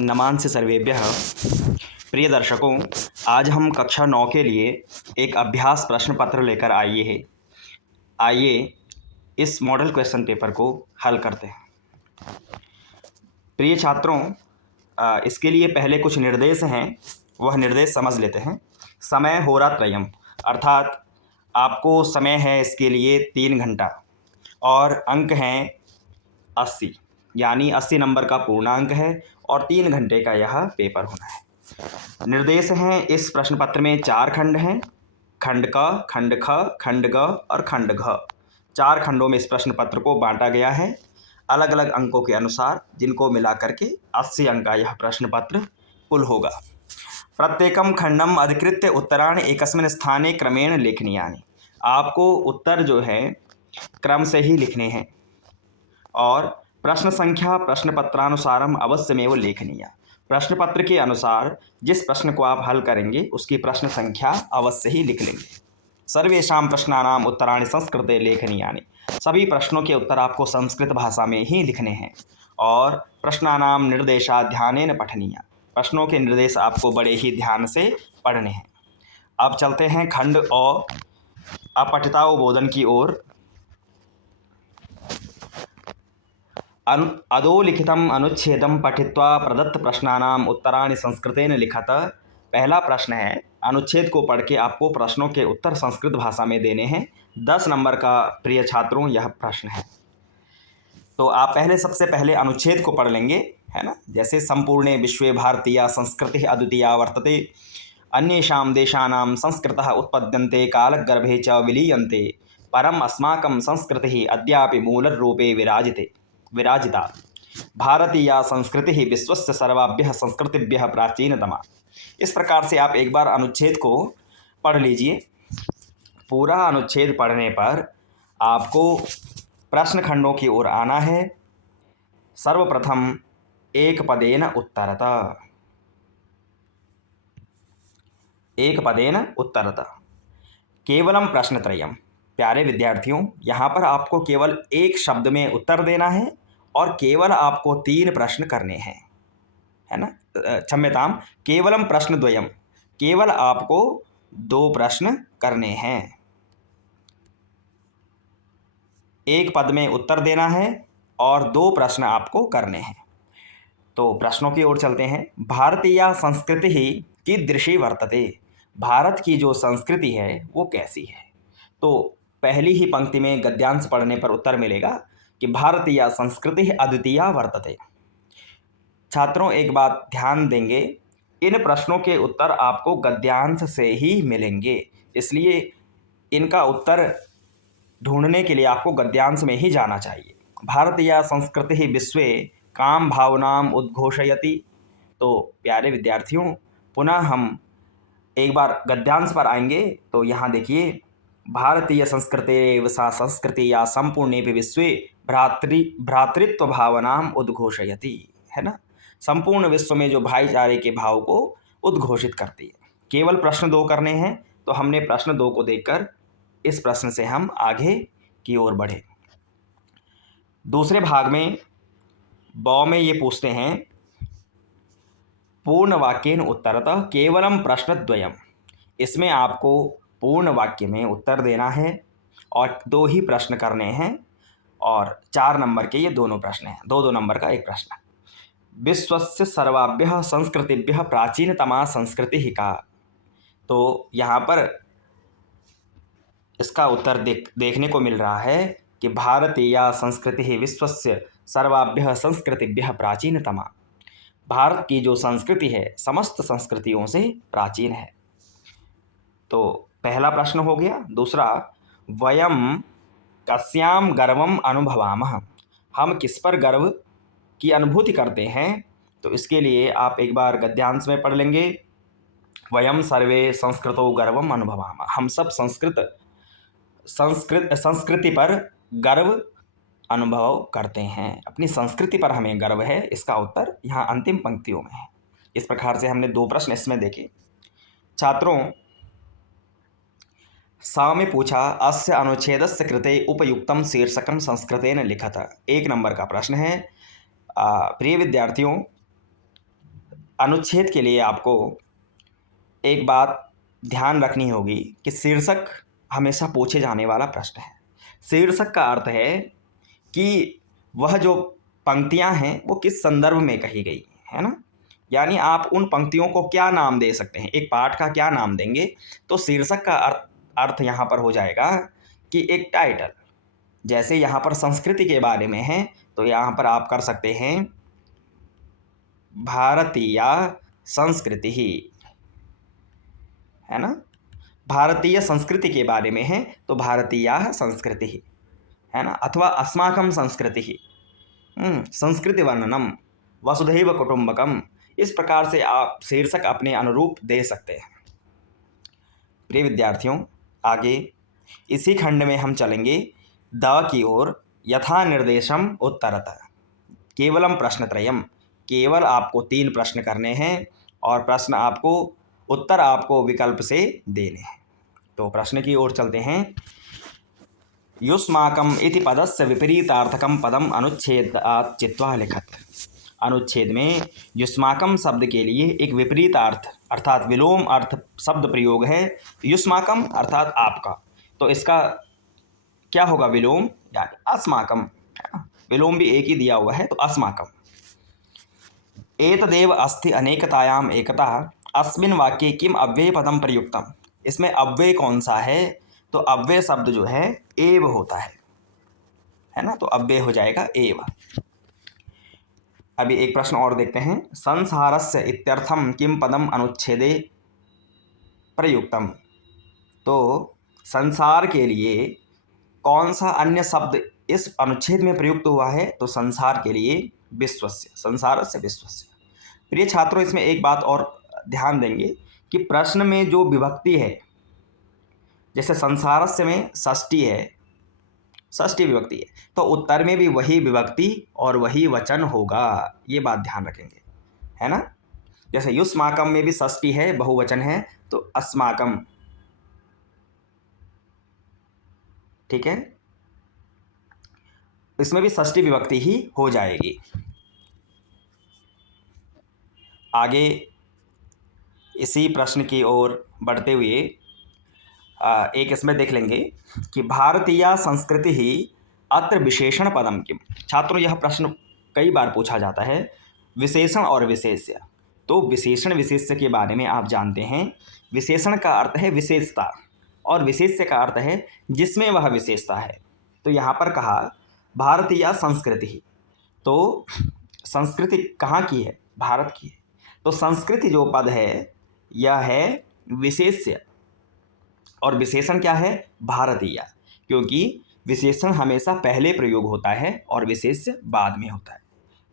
नमांसि सर्वेभ्यः। प्रिय दर्शकों, आज हम कक्षा 9 के लिए एक अभ्यास प्रश्न पत्र लेकर आए हैं। आइए इस मॉडल क्वेश्चन पेपर को हल करते हैं। प्रिय छात्रों, इसके लिए पहले कुछ निर्देश हैं, वह निर्देश समझ लेते हैं। समय होरात्रयम्, अर्थात आपको समय है इसके लिए 3 घंटा और अंक हैं 80, यानी 80 नंबर का पूर्णांक है और 3 घंटे का यह पेपर होना है। निर्देश हैं, इस प्रश्न पत्र में 4 खंड हैं, खंड क, खंड ख, खंड ग और खंड घ। 4 खंडों में इस प्रश्न पत्र को बांटा गया है अलग अलग अंकों के अनुसार, जिनको मिला करके 80 अंक का यह प्रश्न पत्र कुल होगा। प्रत्येकम खंडम अधिकृत्य उत्तराणि एकस्मिन् स्थाने क्रमेण लेखनीयानि। आपको उत्तर जो है क्रम से ही लिखने हैं और प्रश्न संख्या प्रश्न पत्रानुसारम अवश्यमेव लेखनीय। प्रश्न पत्र के अनुसार जिस प्रश्न को आप हल करेंगे उसकी प्रश्न संख्या अवश्य ही लिख लेंगे। सर्वेषां प्रश्नानाम उत्तराणि संस्कृते लेखनीयानि। सभी प्रश्नों के उत्तर आपको संस्कृत भाषा में ही लिखने हैं और प्रश्नानाम निर्देशा ध्यानेन पठनीय। प्रश्नों के निर्देश आपको बड़े ही ध्यान से पढ़ने हैं। अब चलते हैं खंड और अपठितावबोधन की ओर। अधोलिखितम अनुच्छेदम पठित्वा प्रदत्त प्रश्नानाम उत्तराणि संस्कृतेन लिखत। पहला प्रश्न है, अनुच्छेद को पढ़ के आपको प्रश्नों के उत्तर संस्कृत भाषा में देने हैं। 10 नंबर का प्रिय छात्रों यह प्रश्न है। तो आप सबसे पहले अनुच्छेद को पढ़ लेंगे, है ना। जैसे संपूर्णे विश्वे भारतीय संस्कृति अद्वितीया वर्तते, अन्येषां देशानां संस्कृतः उत्पद्यन्ते कालगर्भे च विलीयन्ते, परम अस्माकं संस्कृतिः अद्यापि मूलरूपे विराजिता। भारतीय संस्कृति ही विश्वस्य सर्वाभ्यः संस्कृतिभ्यः प्राचीनतमा। इस प्रकार से आप एक बार अनुच्छेद को पढ़ लीजिए। पूरा अनुच्छेद पढ़ने पर आपको प्रश्न खंडों की ओर आना है। सर्वप्रथम एक पदेन उत्तरत केवलम प्रश्नत्रयम्। प्यारे विद्यार्थियों, यहाँ पर आपको केवल एक शब्द में उत्तर देना है और केवल आपको 3 प्रश्न करने हैं, है ना। क्षम्यताम, केवलम प्रश्नद्वयम्, केवल आपको 2 प्रश्न करने हैं। एक पद में उत्तर देना है और 2 प्रश्न आपको करने हैं। तो प्रश्नों की ओर चलते हैं। भारतीय संस्कृति ही कीदृशी वर्तते। भारत की जो संस्कृति है वो कैसी है। तो पहली ही पंक्ति में गद्यांश पढ़ने पर उत्तर मिलेगा कि भारतीय संस्कृति अद्वितीय वर्तते। छात्रों, एक बात ध्यान देंगे, इन प्रश्नों के उत्तर आपको गद्यांश से ही मिलेंगे, इसलिए इनका उत्तर ढूंढने के लिए आपको गद्यांश में ही जाना चाहिए। भारतीय संस्कृति विश्वे काम भावनाम उद्घोषयति। तो प्यारे विद्यार्थियों, पुनः हम एक बार गद्यांश पर आएंगे। तो यहाँ देखिए, भारतीय संस्कृतेरेव सा संस्कृति या संपूर्णेपि विश्वे भ्रातृत्व भावनाम उद्घोषयति, है ना। संपूर्ण विश्व में जो भाईचारे के भाव को उद्घोषित करती है। केवल प्रश्न 2 करने हैं, तो हमने प्रश्न 2 को देखकर इस प्रश्न से हम आगे की ओर बढ़े। दूसरे भाग में ब में ये पूछते हैं, पूर्ण वाक्येन उत्तरतः केवलम प्रश्नद्वयम्। इसमें आपको पूर्ण वाक्य में उत्तर देना है और 2 ही प्रश्न करने हैं और 4 नंबर के ये दोनों प्रश्न हैं, 2-2 नंबर का एक प्रश्न। विश्वस्य सर्वाभ्यः संस्कृतिभ्यः प्राचीनतमा संस्कृति ही का। तो यहाँ पर इसका उत्तर देखने को मिल रहा है कि भारतीय संस्कृति ही विश्वस्य सर्वाभ्यः संस्कृतिभ्यः प्राचीनतमा। भारत की जो संस्कृति है समस्त संस्कृतियों से प्राचीन है। तो पहला प्रश्न हो गया। दूसरा, वयम कस्याम गर्वम अनुभवामः। हम किस पर गर्व की अनुभूति करते हैं। तो इसके लिए आप एक बार गद्यांश में पढ़ लेंगे। वयम सर्वे संस्कृतो गर्वम अनुभवामः। हम सब संस्कृति पर गर्व अनुभव करते हैं, अपनी संस्कृति पर हमें गर्व है। इसका उत्तर यहाँ अंतिम पंक्तियों में है। इस प्रकार से हमने 2 प्रश्न इसमें देखे। छात्रों, सा में पूछा, अस्य अनुच्छेदस्य कृते उपयुक्तम शीर्षकम संस्कृतेन लिखत। 1 नंबर का प्रश्न है। प्रिय विद्यार्थियों, अनुच्छेद के लिए आपको एक बात ध्यान रखनी होगी कि शीर्षक हमेशा पूछे जाने वाला प्रश्न है। शीर्षक का अर्थ है कि वह जो पंक्तियां हैं वो किस संदर्भ में कही गई है ना। यानी आप उन पंक्तियों को क्या नाम दे सकते हैं, एक पाठ का क्या नाम देंगे, तो शीर्षक का अर्थ यहाँ पर हो जाएगा कि एक टाइटल। जैसे यहाँ पर संस्कृति के बारे में है तो यहाँ पर आप कर सकते हैं भारतीय संस्कृति ही, है ना। भारतीय संस्कृति के बारे में है तो भारतीय संस्कृति ही, है ना। अथवा अस्माकं संस्कृति ही, संस्कृति वर्णनम, वसुधैव कुटुंबकम, इस प्रकार से आप शीर्षक अपने अनुरूप दे सकते हैं। प्रिय विद्यार्थियों, आगे इसी खंड में हम चलेंगे द की ओर। यथा निर्देशम उत्तरतः, केवलम प्रश्नत्रयम, केवल आपको 3 प्रश्न करने हैं और प्रश्न आपको उत्तर आपको विकल्प से देने हैं। तो प्रश्न की ओर चलते हैं। युष्माकम इति पदस्य विपरीतार्थकम पदम अनुच्छेदात् चित्वा लिखत। अनुच्छेद में युष्माकम शब्द के लिए एक विपरीतार्थ अर्थात विलोम अर्थ शब्द प्रयोग है। युष्माकम अर्थात आपका, तो इसका क्या होगा, विलोम, यानी अस्माकम। विलोम भी एक ही दिया हुआ है तो अस्माकम। एतदेव अस्ति अनेकतायाम एकता, अस्मिन् वाक्ये किम अव्यय पदम प्रयुक्तम। इसमें अव्यय कौन सा है, तो अव्यय शब्द जो है एव होता है ना, तो अव्यय हो जाएगा एव। अभी एक प्रश्न और देखते हैं। संसारस्य इत्यर्थम किम पदम अनुच्छेदे प्रयुक्तम। तो संसार के लिए कौन सा अन्य शब्द इस अनुच्छेद में प्रयुक्त हुआ है, तो संसार के लिए विश्वस्य, संसारस्य विश्वस्य। प्रिय छात्रों, इसमें एक बात और ध्यान देंगे कि प्रश्न में जो विभक्ति है, जैसे संसारस्य में षष्ठी है, षष्ठी विभक्ति है, तो उत्तर में भी वही विभक्ति और वही वचन होगा, ये बात ध्यान रखेंगे, है ना। जैसे युष्माकम में भी षष्ठी है, बहुवचन है, तो अस्माकम, ठीक है, इसमें भी षष्ठी विभक्ति ही हो जाएगी। आगे इसी प्रश्न की ओर बढ़ते हुए एक इसमें देख लेंगे कि भारतीय संस्कृति ही अत्र विशेषण पदम किम। छात्रों, यह प्रश्न कई बार पूछा जाता है, विशेषण और विशेष्य। तो विशेषण विशेष्य के बारे में आप जानते हैं। विशेषण का अर्थ है विशेषता और विशेष्य का अर्थ है जिसमें वह विशेषता है। तो यहाँ पर कहा भारतीय संस्कृति ही, तो संस्कृति कहाँ की है, भारत की है। तो संस्कृति जो पद है यह है विशेष्य और विशेषण क्या है, भारतीय, क्योंकि विशेषण हमेशा पहले प्रयोग होता है और विशेष्य बाद में होता है।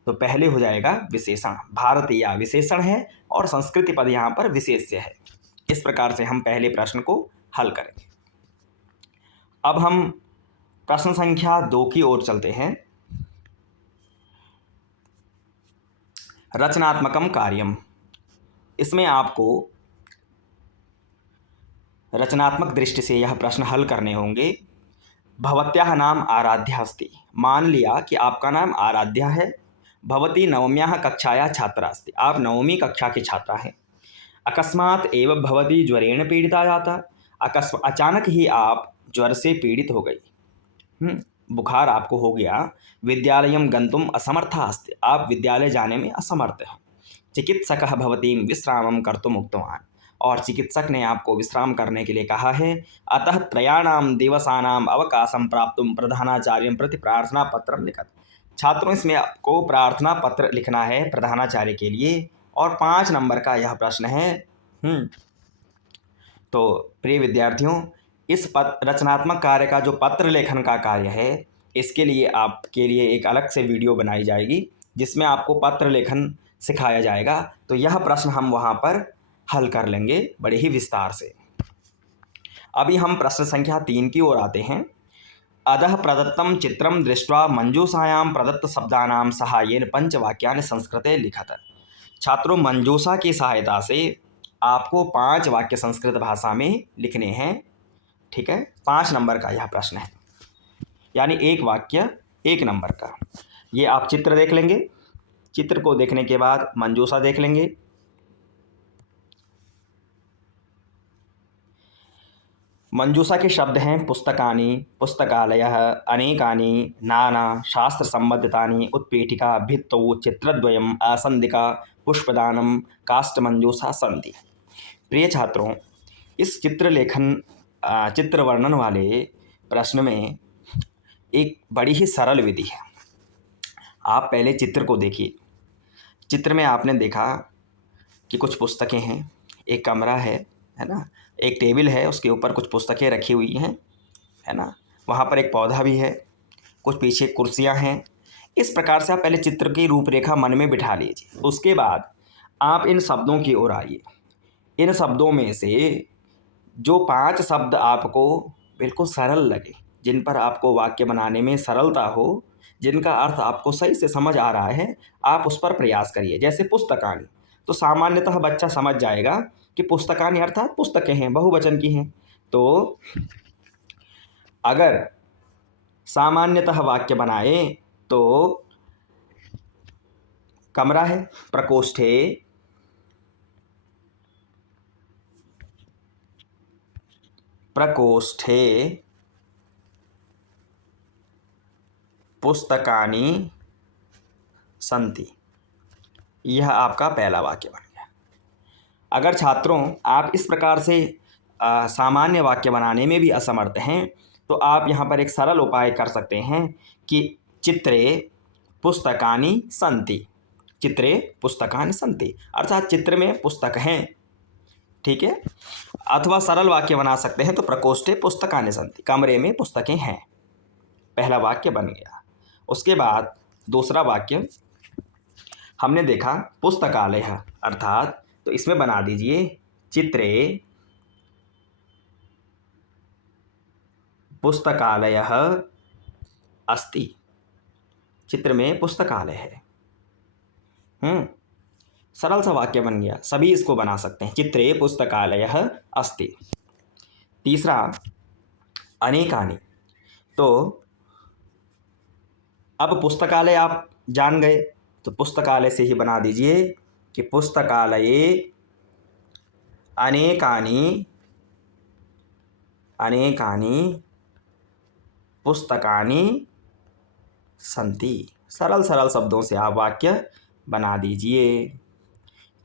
तो पहले हो जाएगा विशेषण, भारतीय विशेषण है और संस्कृति पद यहाँ पर विशेष्य है। इस प्रकार से हम पहले प्रश्न को हल करेंगे। अब हम प्रश्न संख्या 2 की ओर चलते हैं। रचनात्मकम कार्यम, इसमें आपको रचनात्मक दृष्टि से यह प्रश्न हल करने होंगे। भवत्याः नाम आराध्या अस्ति, मान लिया कि आपका नाम आराध्या है। भवती नवम्याः कक्षायाः छात्रा अस्ति, आप 9वीं कक्षा की छात्रा हैं। अकस्मात एव भवती ज्वरेण पीड़िता जाता, अचानक ही आप ज्वर से पीड़ित हो गई, बुखार आपको हो गया। विद्यालयं गंतुम असमर्था अस्ति, आप विद्यालय जाने में असमर्थ हैं। चिकित्सकः भवतीं विश्रामं कर्तुम् उक्तवान्, और चिकित्सक ने आपको विश्राम करने के लिए कहा है। अतः त्रयाणाम दिवसानाम अवकाशं प्राप्तुं प्रधानाचार्यं प्रति प्रार्थना पत्रं लिखत। छात्रों, इसमें आपको प्रार्थना पत्र लिखना है प्रधानाचार्य के लिए और 5 नंबर का यह प्रश्न है। तो प्रिय विद्यार्थियों, इस रचनात्मक कार्य का जो पत्र लेखन का कार्य है, इसके लिए आपके लिए एक अलग से वीडियो बनाई जाएगी जिसमें आपको पत्र लेखन सिखाया जाएगा। तो यह प्रश्न हम वहाँ पर हल कर लेंगे बड़े ही विस्तार से। अभी हम प्रश्न संख्या 3 की ओर आते हैं। अधः प्रदत्तं चित्रं दृष्ट्वा मंजूषायां प्रदत्त शब्दानां सहायेन 5 वाक्यानि संस्कृते लिखत। छात्रों, मंजूषा की सहायता से आपको 5 वाक्य संस्कृत भाषा में लिखने हैं, ठीक है। 5 नंबर का यह प्रश्न है, यानी एक वाक्य 1 नंबर का। ये आप चित्र देख लेंगे, चित्र को देखने के बाद मंजूषा देख लेंगे, मंजूषा के शब्द हैं पुस्तकानि, पुस्तकालयः, अनेकानि, नाना, शास्त्रसम्बद्धितानि, उत्पीठिका, भित्तौ, चित्रद्वयम्, आसन्दिका, पुष्पदानं, काष्ठमंजूषा सन्ति। प्रिय छात्रों, इस चित्र वर्णन वाले प्रश्न में एक बड़ी ही सरल विधि है। आप पहले चित्र को देखिए। चित्र में आपने देखा कि कुछ पुस्तकें हैं, एक कमरा है ना, एक टेबल है, उसके ऊपर कुछ पुस्तकें रखी हुई हैं, है ना, वहाँ पर एक पौधा भी है, कुछ पीछे कुर्सियाँ हैं। इस प्रकार से आप पहले चित्र की रूपरेखा मन में बिठा लीजिए। उसके बाद आप इन शब्दों की ओर आइए। इन शब्दों में से जो 5 शब्द आपको बिल्कुल सरल लगे, जिन पर आपको वाक्य बनाने में सरलता हो, जिनका अर्थ आपको सही से समझ आ रहा है, आप उस पर प्रयास करिए। जैसे पुस्तकानि, तो सामान्यतः बच्चा समझ जाएगा कि पुस्तकानि अर्थात पुस्तकें हैं, बहुवचन की हैं। तो अगर सामान्यतः वाक्य बनाए तो कमरा है, प्रकोष्ठे पुस्तकानि सन्ति। यह आपका पहला वाक्य बन गया। अगर छात्रों आप इस प्रकार से सामान्य वाक्य बनाने में भी असमर्थ हैं, तो आप यहाँ पर एक सरल उपाय कर सकते हैं कि चित्रे पुस्तकानि सन्ति। चित्रे पुस्तकानि सन्ति अर्थात चित्र में पुस्तक हैं, ठीक है। अथवा सरल वाक्य बना सकते हैं तो प्रकोष्ठे पुस्तकानि सन्ति, कमरे में पुस्तकें हैं। पहला वाक्य बन गया। उसके बाद दूसरा वाक्य हमने देखा पुस्तकालय अर्थात, तो इसमें बना दीजिए चित्रे पुस्तकालयः अस्ति। चित्र में पुस्तकालय है। सरल सा वाक्य बन गया। सभी इसको बना सकते हैं, चित्रे पुस्तकालयः अस्ति। तीसरा अनेकानि, तो अब पुस्तकालय आप जान गए तो पुस्तकालय से ही बना दीजिए कि पुस्तकालये अनेकानि पुस्तकानि सन्ति। सरल सरल शब्दों से आप वाक्य बना दीजिए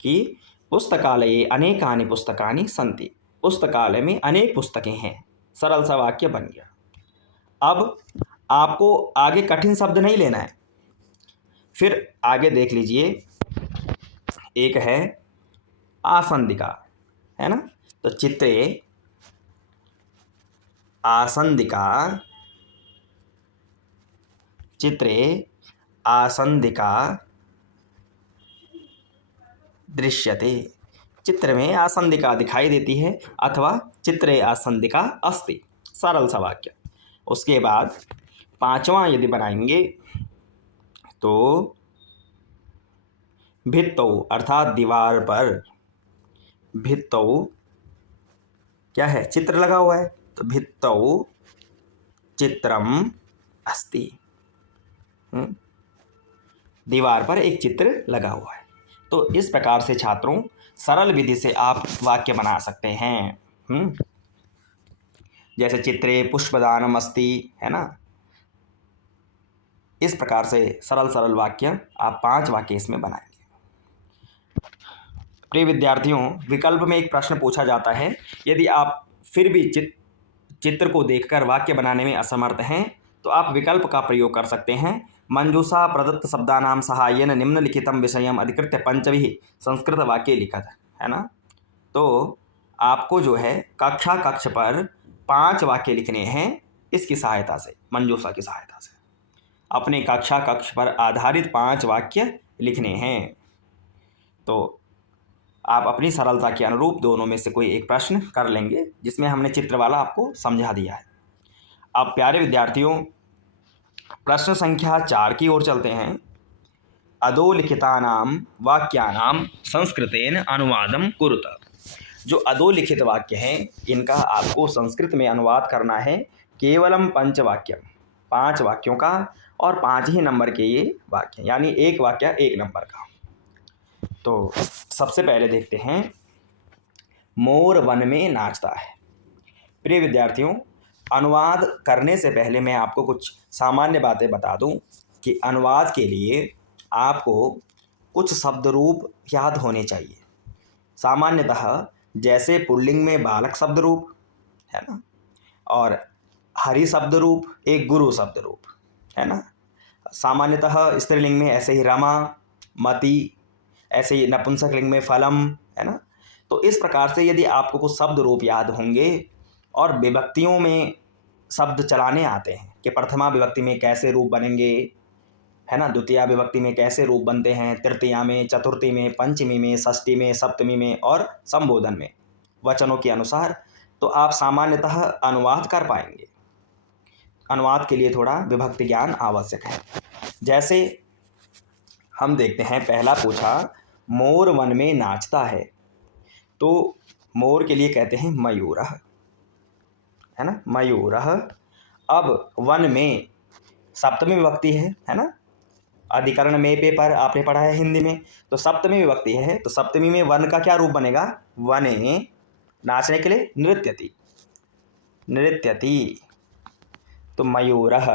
कि पुस्तकालये अनेकानि पुस्तकानि सन्ति। पुस्तकालय में अनेक पुस्तकें हैं। सरल सा वाक्य बन गया। अब आपको आगे कठिन शब्द नहीं लेना है। फिर आगे देख लीजिए, एक है आसंदिका, है ना। तो चित्रे आसंदिका दृश्यते। चित्र में आसंदिका दिखाई देती है, अथवा चित्रे आसंदिका अस्ति। सरल सा वाक्य। उसके बाद पांचवा यदि बनाएंगे तो भित्तौ अर्थात दीवार पर, भित्तौ क्या है, चित्र लगा हुआ है, तो भित्तौ चित्रम अस्ति। दीवार पर एक चित्र लगा हुआ है। तो इस प्रकार से छात्रों सरल विधि से आप वाक्य बना सकते हैं। जैसे चित्रे पुष्पदानम अस्ति, है ना। इस प्रकार से सरल सरल वाक्य आप 5 वाक्य इसमें बनाएंगे। प्रिय विद्यार्थियों, विकल्प में एक प्रश्न पूछा जाता है, यदि आप फिर भी चित्र को देखकर वाक्य बनाने में असमर्थ हैं तो आप विकल्प का प्रयोग कर सकते हैं। मंजूषा प्रदत्त शब्दानां सहाय्येन निम्नलिखितं विषयम् अधिकृत्य पंचभिः संस्कृत वाक्ये लिखत, है ना। तो आपको जो है कक्ष पर 5 वाक्य लिखने हैं इसकी सहायता से, मंजूषा की सहायता से। अपने कक्ष पर आधारित 5 वाक्य लिखने हैं। तो आप अपनी सरलता के अनुरूप दोनों में से कोई एक प्रश्न कर लेंगे, जिसमें हमने चित्र वाला आपको समझा दिया है। अब प्यारे विद्यार्थियों, प्रश्न संख्या 4 की ओर चलते हैं। अधोलिखितानां वाक्यानां संस्कृतेन अनुवादं कुरुत। जो अधोलिखित वाक्य हैं इनका आपको संस्कृत में अनुवाद करना है। केवलम 5 वाक्य, 5 वाक्यों का, और 5 ही नंबर के ये वाक्य, यानी एक वाक्य 1 नंबर का। तो सबसे पहले देखते हैं, मोर वन में नाचता है। प्रिय विद्यार्थियों, अनुवाद करने से पहले मैं आपको कुछ सामान्य बातें बता दूं कि अनुवाद के लिए आपको कुछ शब्द रूप याद होने चाहिए। सामान्यतः जैसे पुल्लिंग में बालक शब्द रूप है ना, और हरि शब्द रूप एक गुरु शब्द रूप है ना। सामान्यतः स्त्रीलिंग में ऐसे ही रमा, मति, ऐसे ही नपुंसक लिंग में फलम है ना। तो इस प्रकार से यदि आपको कुछ शब्द रूप याद होंगे और विभक्तियों में शब्द चलाने आते हैं कि प्रथमा विभक्ति में कैसे रूप बनेंगे है ना, द्वितीया विभक्ति में कैसे रूप बनते हैं, तृतीया में, चतुर्थी में, पंचमी में, षष्ठी में, सप्तमी में और संबोधन में वचनों के अनुसार, तो आप सामान्यतः अनुवाद कर पाएंगे। अनुवाद के लिए थोड़ा विभक्ति ज्ञान आवश्यक है। जैसे हम देखते हैं, पहला पूछा मोर वन में नाचता है, तो मोर के लिए कहते हैं मयूरः है ना, मयूरः। अब वन में सप्तमी विभक्ति है ना, अधिकरण में पेपर आपने पढ़ा है हिंदी में, तो सप्तमी विभक्ति है, तो सप्तमी में वन का क्या रूप बनेगा, वने, नाचने के लिए नृत्यति, नृत्यति, तो मयूरः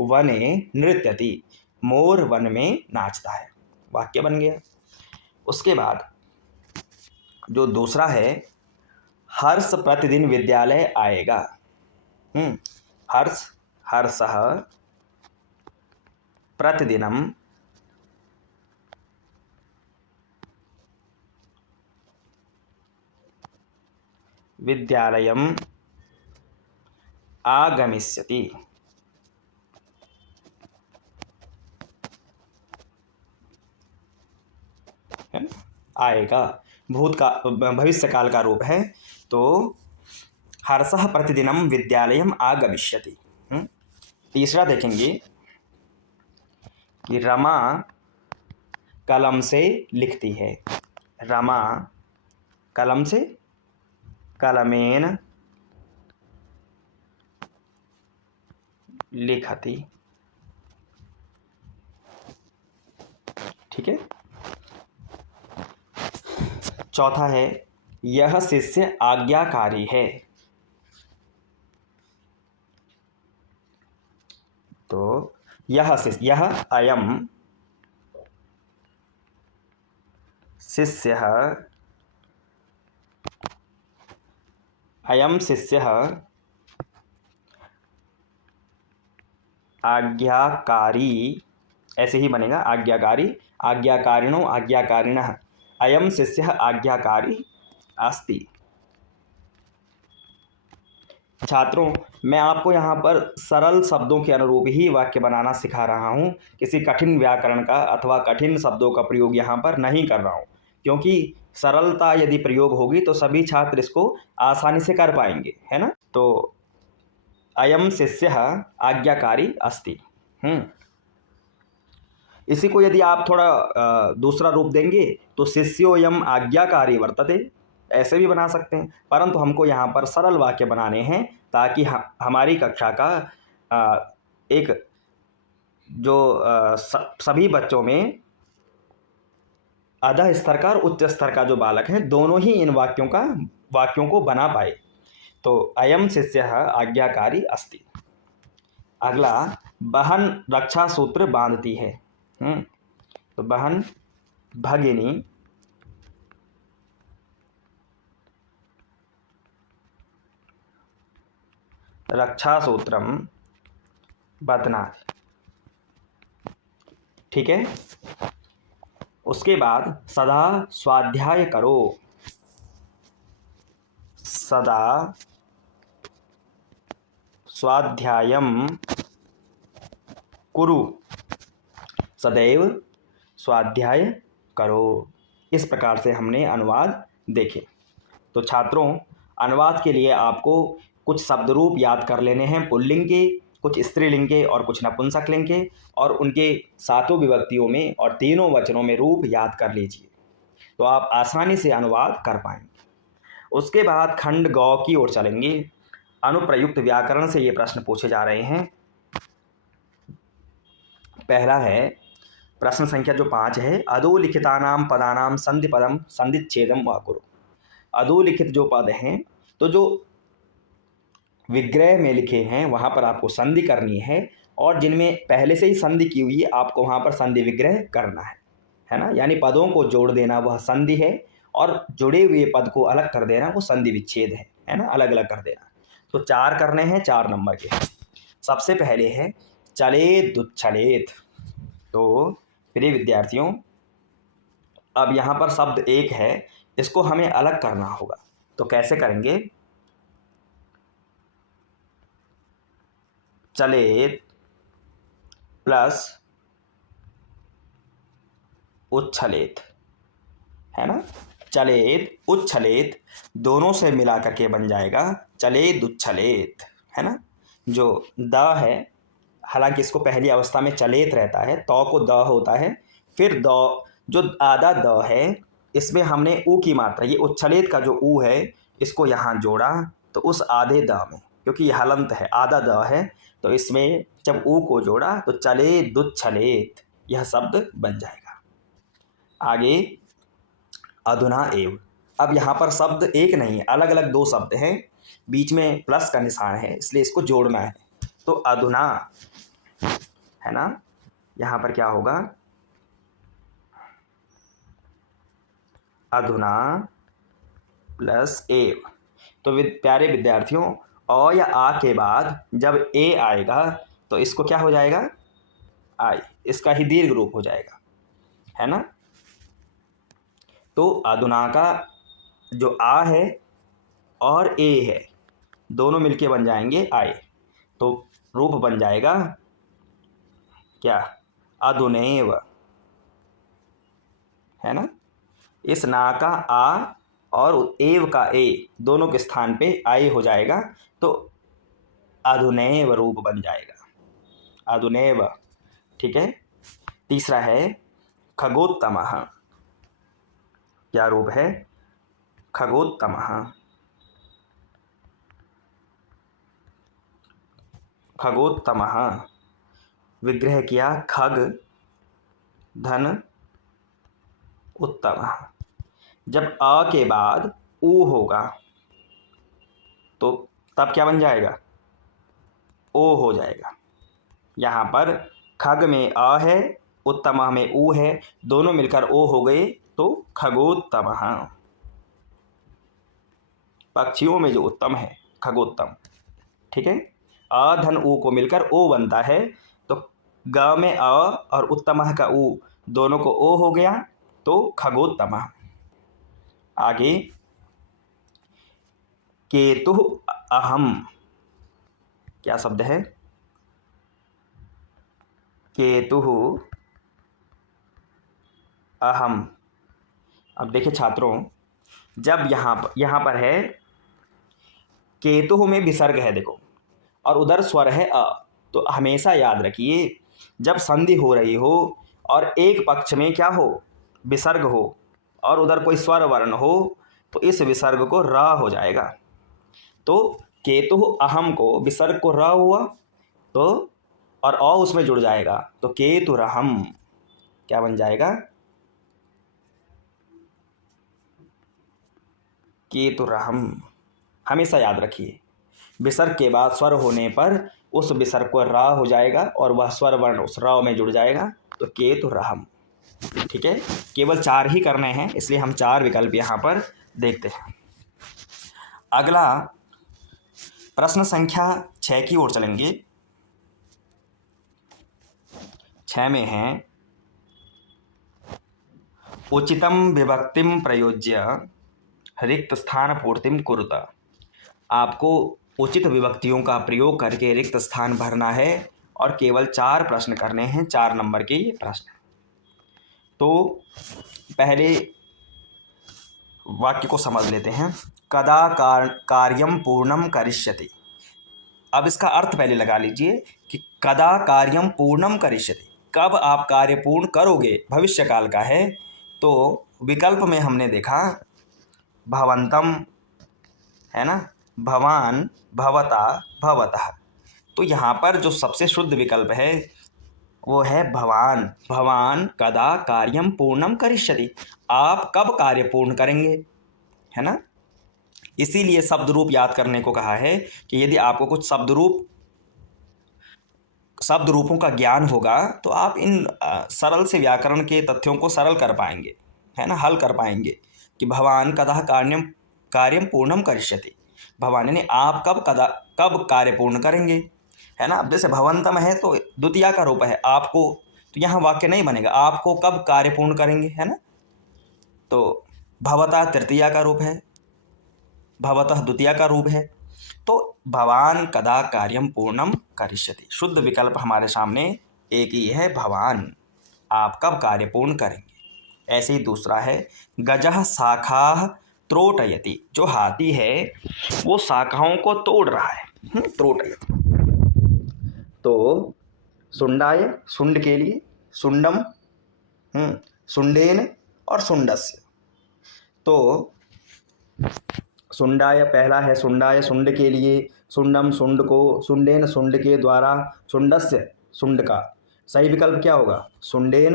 वने नृत्यति, मोर वन में नाचता है, वाक्य बन गया। उसके बाद जो दूसरा है, हर्ष प्रतिदिन विद्यालय आएगा। हर्ष, हर्षः प्रतिदिनम विद्यालयम आगमिष्यति, आएगा, भूत का भविष्य काल का रूप है, तो हर्षः प्रतिदिनम विद्यालयम आगमिष्यति। तीसरा देखेंगे कि रमा कलम से लिखती है, रमा कलम से, कलमेन लिखति, ठीक है। चौथा है, यह शिष्य आज्ञाकारी है, तो यह शिष्य, यह अयम शिष्यः, अयम शिष्यः आज्ञाकारी, ऐसे ही बनेगा, आज्ञाकारी, आज्ञाकारिणो आज्ञाकारिणः, अयम शिष्यः आज्ञाकारी अस्ति। छात्रों, मैं आपको यहाँ पर सरल शब्दों के अनुरूप ही वाक्य बनाना सिखा रहा हूँ, किसी कठिन व्याकरण का अथवा कठिन शब्दों का प्रयोग यहाँ पर नहीं कर रहा हूँ, क्योंकि सरलता यदि प्रयोग होगी तो सभी छात्र इसको आसानी से कर पाएंगे, है ना। तो अयम शिष्यः आज्ञाकारी अस्ति। इसी को यदि आप थोड़ा दूसरा रूप देंगे तो शिष्योऽयम् आज्ञाकारी वर्तते, ऐसे भी बना सकते हैं, परंतु हमको यहाँ पर सरल वाक्य बनाने हैं ताकि हमारी कक्षा का एक जो सभी बच्चों में अधः स्तर का और उच्च स्तर का जो बालक हैं, दोनों ही इन वाक्यों को बना पाए। तो अयम शिष्यः आज्ञाकारी अस्ति। अगला, बहन रक्षा सूत्र बांधती है, तो बहन भगिनी रक्षा सूत्रम बध्नाति, ठीक है। उसके बाद सदा स्वाध्याय करो, सदा स्वाध्यायम कुरु, सदैव स्वाध्याय करो। इस प्रकार से हमने अनुवाद देखे। तो छात्रों, अनुवाद के लिए आपको कुछ शब्द रूप याद कर लेने हैं, पुल्लिंग के, कुछ स्त्रीलिंग के और कुछ नपुंसक लिंग के, और उनके सातों विभक्तियों में और तीनों वचनों में रूप याद कर लीजिए, तो आप आसानी से अनुवाद कर पाएंगे। उसके बाद खंड गौ की ओर चलेंगे। अनुप्रयुक्त व्याकरण से ये प्रश्न पूछे जा रहे हैं। पहला है, प्रश्न संख्या जो 5 है, अधोलिखितानाम पदानाम संधिपदम संधिच्छेदम वा कुरु। अधोलिखित जो पद हैं, तो जो विग्रह में लिखे हैं वहाँ पर आपको संधि करनी है, और जिनमें पहले से ही संधि की हुई है आपको वहाँ पर संधि विग्रह करना है ना। यानी पदों को जोड़ देना वह संधि है, और जुड़े हुए पद को अलग कर देना वो संधि विच्छेद है ना, अलग अलग कर देना। तो 4 करने हैं, 4 नंबर के। सबसे पहले है चलेत दुच्छलेत। तो प्रिय विद्यार्थियों, अब यहाँ पर शब्द एक है, इसको हमें अलग करना होगा। तो कैसे करेंगे? चलेत प्लस उच्छलेत, है ना। चलेत उच्छलेत दोनों से मिला करके बन जाएगा चलेत उच्छलेत, है ना। जो द है, हालांकि इसको पहली अवस्था में चलेत रहता है, तो को द होता है, फिर द जो आधा द है इसमें हमने ऊ की मात्रा, ये उच्छलेत का जो ऊ है इसको यहाँ जोड़ा, तो उस आधे द में, क्योंकि यह हलंत है, आधा द है, तो इसमें जब ऊ को जोड़ा तो चलेत दुच्छलेत यह शब्द बन जाएगा। आगे अधुना एव। अब यहाँ पर शब्द एक नहीं, अलग अलग 2 शब्द हैं, बीच में प्लस का निशान है, इसलिए इसको जोड़ना है। तो अधुना, है ना, यहाँ पर क्या होगा? अधुना प्लस एव। तो प्यारे विद्यार्थियों, अ या आ के बाद जब ए आएगा तो इसको क्या हो जाएगा? आई, इसका ही दीर्घ रूप हो जाएगा, है ना। तो अधुना का जो आ है और ए है दोनों मिलके बन जाएंगे आए, तो रूप बन जाएगा क्या? अधुनैव, है ना। इस ना का आ और एव का ए दोनों के स्थान पे आए हो जाएगा, तो अधुनैव रूप बन जाएगा, अधुनैव। ठीक है। तीसरा है खगोत्तमः। क्या रूप है? खगोत्तमः। खगोत्तमः विग्रह किया खग धन उत्तम। जब अ के बाद ऊ होगा तो तब क्या बन जाएगा? ओ हो जाएगा। यहाँ पर खग में अ है, उत्तम में ऊ है, दोनों मिलकर ओ हो गए, तो खगोत्तमः। पक्षियों में जो उत्तम है खगोत्तम, ठीक है। अ धन ऊ को मिलकर ओ बनता है, तो ग में अ और उत्तमः का ऊ दोनों को ओ हो गया, तो खगोत्तमः। आगे केतु अहम। क्या शब्द है? केतु अहम। अब देखिए छात्रों, जब यहाँ पर है केतु में विसर्ग है देखो, और उधर स्वर है अ, तो हमेशा याद रखिए जब संधि हो रही हो और एक पक्ष में क्या हो? विसर्ग हो, और उधर कोई स्वर वर्ण हो, तो इस विसर्ग को र हो जाएगा। तो केतु अहम को विसर्ग को र हुआ, तो और अ उसमें जुड़ जाएगा, तो केतुरहम क्या बन जाएगा? केतुरहम। हमेशा याद रखिए विसर्ग के बाद स्वर होने पर उस विसर्ग को रा हो जाएगा और वह स्वर वर्ण उस र में जुड़ जाएगा, तो केतुरहम। ठीक है। केवल 4 ही करने हैं, इसलिए हम 4 विकल्प यहाँ पर देखते हैं। अगला प्रश्न संख्या 6 की ओर चलेंगे। 6 में है उचितम विभक्तिम प्रयोज्य रिक्त स्थान पूर्तिम कुरुत। आपको उचित विभक्तियों का प्रयोग करके रिक्त स्थान भरना है, और केवल 4 प्रश्न करने हैं, 4 नंबर के ये प्रश्न। तो पहले वाक्य को समझ लेते हैं। कदा कार्यम पूर्णम करिष्यति। अब इसका अर्थ पहले लगा लीजिए कि कदा कार्यम पूर्णम करिष्यति, कब आप कार्य पूर्ण करोगे, भविष्य काल का है। तो विकल्प में हमने देखा भवंतम, है ना, भवान, भवता, भवतः। तो यहाँ पर जो सबसे शुद्ध विकल्प है वो है भवान। भवान कदा कार्यम पूर्णम करिष्यति, आप कब कार्य पूर्ण करेंगे, है ना। इसीलिए शब्द रूप याद करने को कहा है कि यदि आपको कुछ शब्द रूपों का ज्ञान होगा तो आप इन सरल से व्याकरण के तथ्यों को सरल कर पाएंगे, है ना, हल कर पाएंगे कि भवान कदा कार्यम कार्यम पूर्णम करिष्यति। भवान यानी आप कब कार्य पूर्ण करेंगे, है ना। अब जैसे भवंतम है तो द्वितीया का रूप है आपको, तो यहाँ वाक्य नहीं बनेगा, आपको कब कार्य पूर्ण करेंगे, है ना। तो भवता तृतीया का रूप है, भवतः द्वितीया का रूप है। तो भवान कदा कार्यम पूर्णम करिष्यति, शुद्ध विकल्प हमारे सामने एक ही है, भवान आप कब कार्य पूर्ण करेंगे। ऐसे ही दूसरा है गजः शाखाः त्रोटयति, जो हाथी है वो शाखाओं को तोड़ रहा है, त्रोटयति। तो सुंडाय सुंड के लिए, सुंडम सुंडेन और सुंडस्य। तो सुंडाय पहला है सुंडाय सुंड के लिए, सुंडम सुंड को, सुंडेन सुंड के द्वारा, सुंडस्य सुंड का। सही विकल्प क्या होगा, सुंडेन,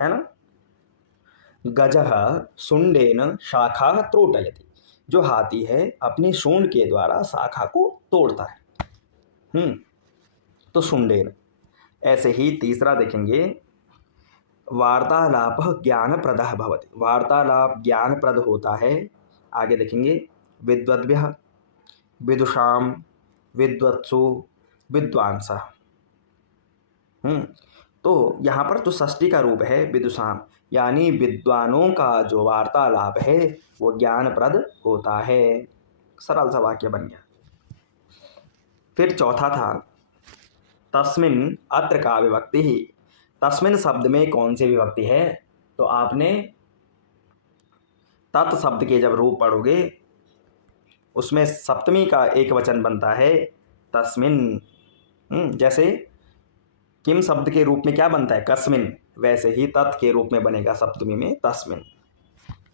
है ना। गजः सुंडेन शाखा त्रोटयति, जो हाथी है अपनी सूंड के द्वारा शाखा को तोड़ता है। तो सुंडेन। ऐसे ही तीसरा देखेंगे वार्तालाप ज्ञानप्रदः भवति, वार्तालाप ज्ञानप्रद होता है। आगे देखेंगे विद्वद्भ्यः विदुषाम विद्वत्सु विद्वांसः। तो यहाँ पर जो षष्ठी का रूप है विदुषाम, यानी विद्वानों का जो वार्तालाप है वो ज्ञानप्रद होता है। सरल सा वाक्य बन गया। फिर चौथा था तस्मिन्, अत्र का विभक्ति ही। तस्मिन् शब्द में कौन सी विभक्ति है, तो आपने तत् शब्द के जब रूप पढ़ोगे उसमें सप्तमी का एक वचन बनता है तस्मिन्। जैसे किम शब्द के रूप में क्या बनता है कस्मिन, वैसे ही तत् के रूप में बनेगा सप्तमी में तस्मिन्।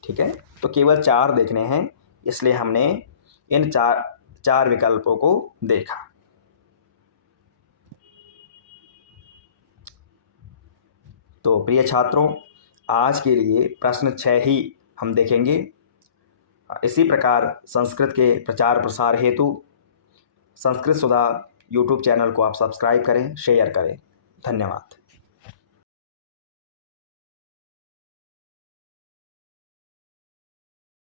ठीक है, तो केवल 4 देखने हैं, इसलिए हमने इन चार विकल्पों को देखा। तो प्रिय छात्रों, आज के लिए प्रश्न 6 ही हम देखेंगे। इसी प्रकार संस्कृत के प्रचार प्रसार हेतु संस्कृत सुधा यूट्यूब चैनल को आप सब्सक्राइब करें, शेयर करें। धन्यवाद।